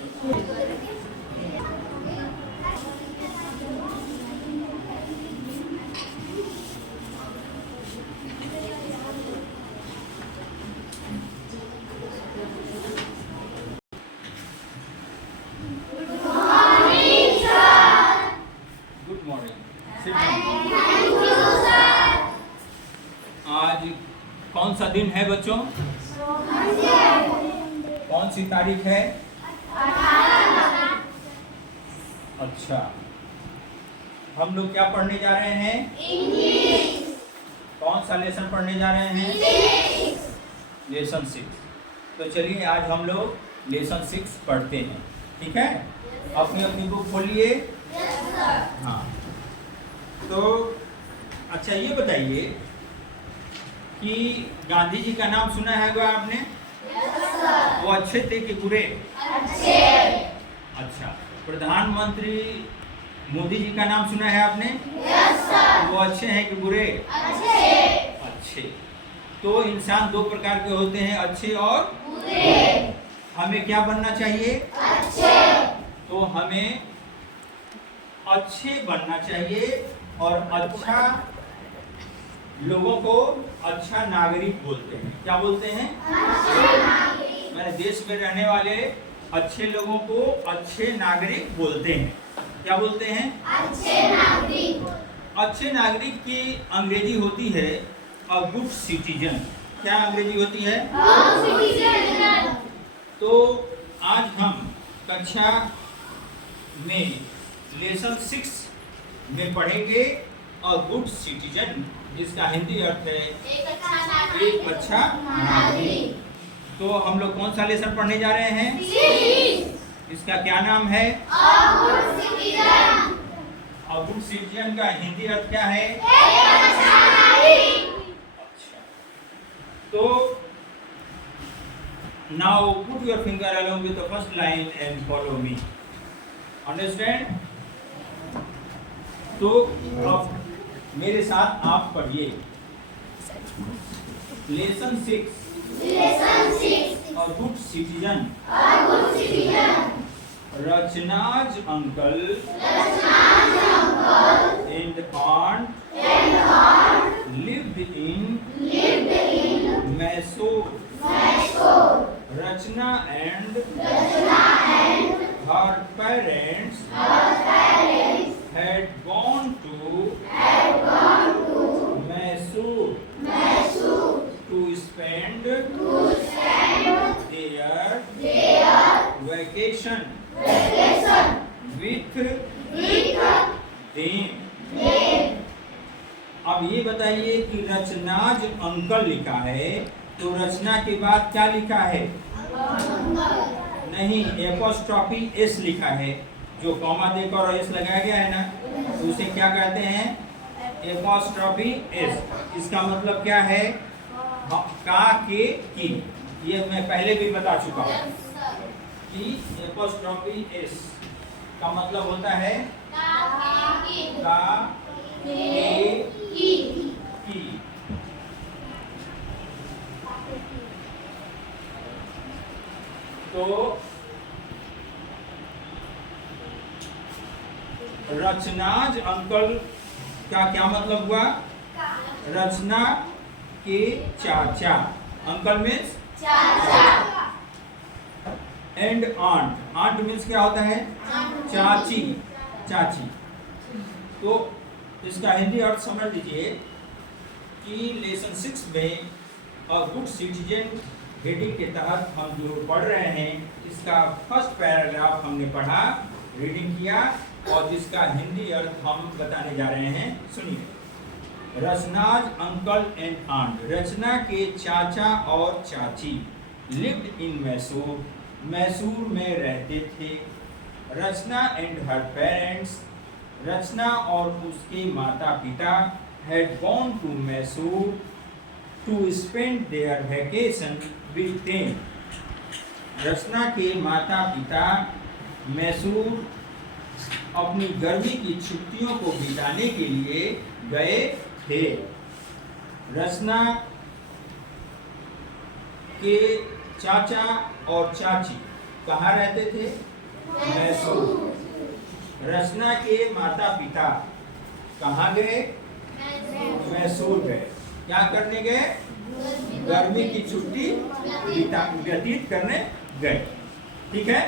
Good morning. आज कौन सा दिन है बच्चों? कौन सी तारीख है? अच्छा, हम लोग क्या पढ़ने जा रहे हैं? इंग्लिश। कौन सा लेसन पढ़ने जा रहे हैं? लेसन 6। तो चलिए आज हम लोग लेसन 6 पढ़ते हैं, ठीक है? अपनी अपनी बुक खोलिए। हाँ, तो अच्छा ये बताइए कि गांधी जी का नाम सुना है क्या आपने? वो अच्छे थे कि बुरे? अच्छे। अच्छा, प्रधानमंत्री मोदी जी का नाम सुना है आपने? वो अच्छे हैं कि बुरे? अच्छे। तो इंसान दो प्रकार के होते हैं, अच्छे और बुरे। हमें क्या बनना चाहिए? अच्छे। तो हमें अच्छे बनना चाहिए और अच्छा लोगों को अच्छा नागरिक बोलते हैं। क्या बोलते हैं? अच्छे नागरिक। मैंने देश में रहने वाले अच्छे लोगों को अच्छे नागरिक बोलते हैं। क्या बोलते हैं? अच्छे नागरिक। अच्छे नागरिक की अंग्रेजी होती है अ गुड सिटीजन। क्या अंग्रेजी होती है? Good citizen. तो आज हम कक्षा में लेसन 6 में पढ़ेंगे अ गुड सिटीजन, जिसका हिंदी अर्थ है एक अच्छा नागरिक। तो हम लोग कौन सा लेसन पढ़ने जा रहे हैं? इसका क्या नाम है? अ गुड सिटीजन। अ गुड सिटीजन का हिंदी अर्थ क्या है? एक अच्छा नागरिक। अच्छा, तो now put your finger along with the first line and follow me. Understand? तो अब मेरे साथ आप पढ़िए। Lesson 6 a good citizen. Rachna's uncle and aunt lived in Mysore. Rachna and her parents had gone to Mysore to spend their vacation with them. अब ये बताइए कि रचनाज अंकल लिखा है, तो रचना के बाद क्या लिखा है? नहीं, एपोस्ट्रॉफी एस लिखा है। जो कॉमा देकर एस लगाया गया है ना, तो उसे क्या कहते हैं? Apostrophe S. इसका मतलब क्या है? का के की। ये मैं पहले भी बता चुका हूँ कि एपोस्ट्रॉफी एस का मतलब होता है का के की। तो रचनाज अंकल का क्या मतलब हुआ? रचना के चाचा। अंकल मीन्स चाचा। And aunt. आंट मीन्स क्या होता है? चाची। चाची। तो इसका हिंदी अर्थ समझ लीजिए कि लेसन 6 में अ गुड सिटीजन हेडिंग के तहत हम जो पढ़ रहे हैं, इसका फर्स्ट पैराग्राफ हमने पढ़ा, रीडिंग किया, और जिसका हिंदी अर्थ हम बताने जा रहे हैं। सुनिए। रचनाज अंकल एंड आंट, रचना के चाचा और चाची, लिव्ड इन मैसूर, मैसूर में रहते थे। रचना एंड हर पेरेंट्स, रचना और उसके माता पिता, had gone to Mysore to spend their vacation with them. Rachna के माता पिता मैसूर अपनी गर्मी की छुट्टियों को बिताने के लिए गए थे। रचना के चाचा और चाची कहाँ रहते थे? मैसूर। रचना के माता पिता कहाँ गए? मैसूर गए। क्या करने गए? गर्मी की छुट्टी व्यतीत करने गए। ठीक है।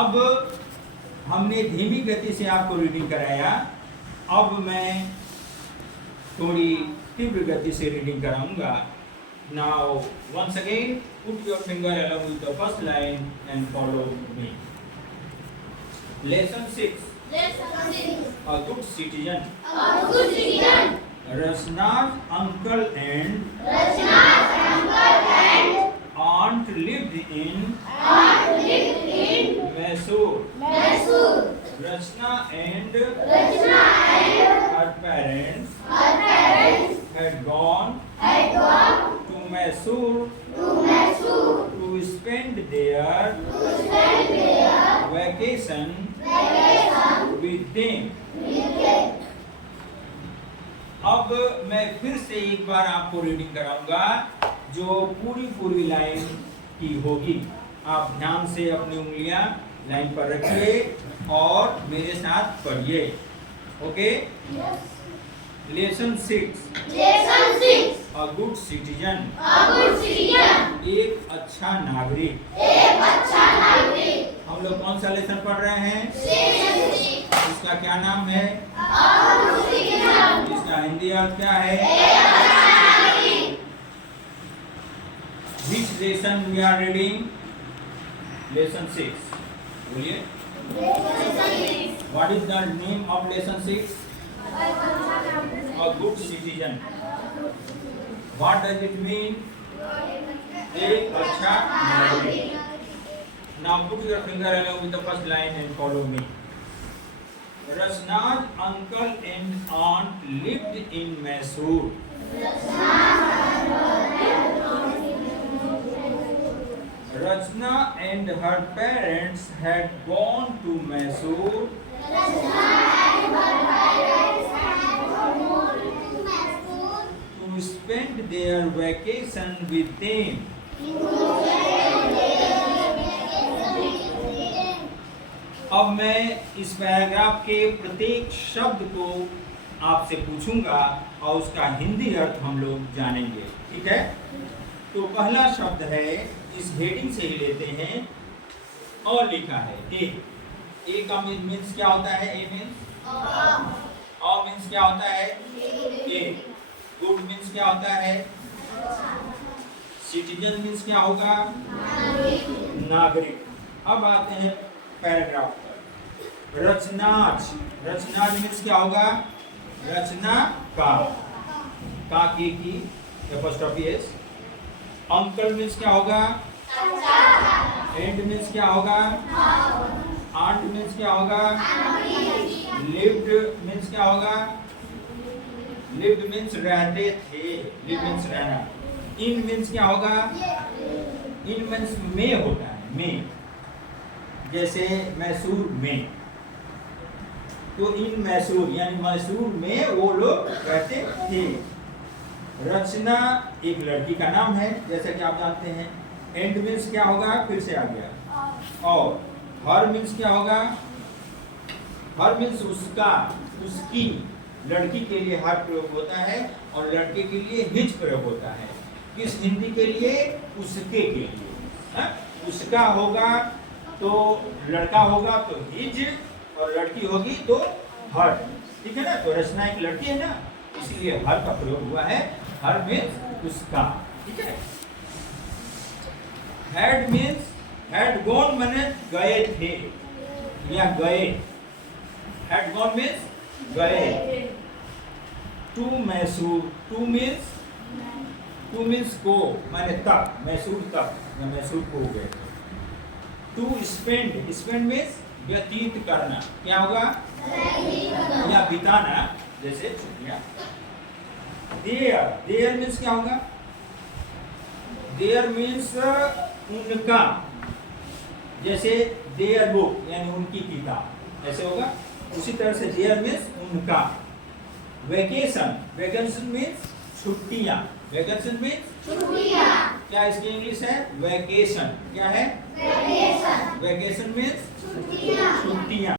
अब हमने धीमी गति से आपको रीडिंग कराया, अब मैं थोड़ी तीव्र गति से रीडिंग कराऊंगा। Now once again put your finger along with the first line and follow me. Lesson 6. A good citizen. Rachna's uncle and aunt lived in Mysore. Rachna and her parents had gone to Mysore to spend their vacation with them. अब मैं फिर से एक बार आपको reading कराऊंगा जो पूरी line की होगी। आप ध्यान से अपनी उंगलियां लाइन पर रखिए और मेरे साथ पढ़िए। Okay? Lesson 6। A good citizen. एक अच्छा नागरिक। हम लोग कौन सा लेसन पढ़ रहे हैं? इसका क्या नाम है? इसका हिंदी अर्थ क्या है? Which lesson we are reading? Lesson 6. बोलिए। What is the name of lesson 6? A good citizen. What does it mean? एक अच्छा नागरिक। Now put your finger along with the first line and follow me. Rachna's uncle and aunt lived in Mysore. Rachna and her parents had gone to Mysore to spend their vacation with them. अब मैं इस paragraph के प्रत्येक शब्द को आपसे पूछूंगा और उसका हिंदी अर्थ हम लोग जानेंगे। ठीक है? तो पहला शब्द है, इस हेडिंग से ही लेते हैं। और लिखा है ए का मीन्स क्या होता है? ए मीन्स और मीन्स क्या होता है? ए। गुड मीन्स क्या होता है? सिटीजन मीन्स क्या होगा? नागरिक। अब आते हैं पैराग्राफ पर। रचनाज मीन्स क्या होगा? रचना का की एपोस्ट्रोफी एस। अंकल मीन्स क्या होगा? एंड मीन्स क्या होगा? आंट मीन्स क्या होगा? लिव्ड मीन्स क्या होगा? लिव्ड मीन्स रहते थे। लिव मीन्स रहना। इन मीन्स क्या होगा? इन मीन्स में होता है, में। जैसे मैसूर में, तो इन मैसूर यानी मैसूर में वो लोग रहते थे। रचना एक लड़की का नाम है, जैसा कि आप जानते हैं। एंड मीन्स क्या होगा? फिर से आ गया। और हर मीन्स क्या होगा? हर मीन्स उसका, उसकी। लड़की के लिए हर प्रयोग होता है और लड़के के लिए हिज प्रयोग होता है। किस हिंदी के लिए? उसके के लिए। उसका होगा तो लड़का होगा तो हिज, और लड़की होगी तो हर। ठीक है ना? तो रचना एक लड़की है ना, इसलिए हर का प्रयोग हुआ है। हर मीन्स उसका। ठीक है? हैड मीन्स हैड गॉन माने गए थे या गए। हैड गॉन मीन्स गए। टू मैसूर, टू मीन्स को माने तक, मैसूर तक या मैसूर को गए। टू स्पेंड मीन्स व्यतीत करना। क्या होगा? या बिताना, जैसे छुट्टियां। देयर मीन्स क्या होगा? देयर मीन्स उनका, जैसे देयर बुक यानी उनकी किताब, ऐसे होगा। उसी तरह से देयर मीन्स उनका। वेकेशन मीन्स छुट्टियां। वेकेशन मीन्स छुट्टियाँ। क्या इसकी इंग्लिश है? वैकेशन। क्या है? वैकेशन। वैकेशन मीन्स छुट्टियाँ। छुट्टियां।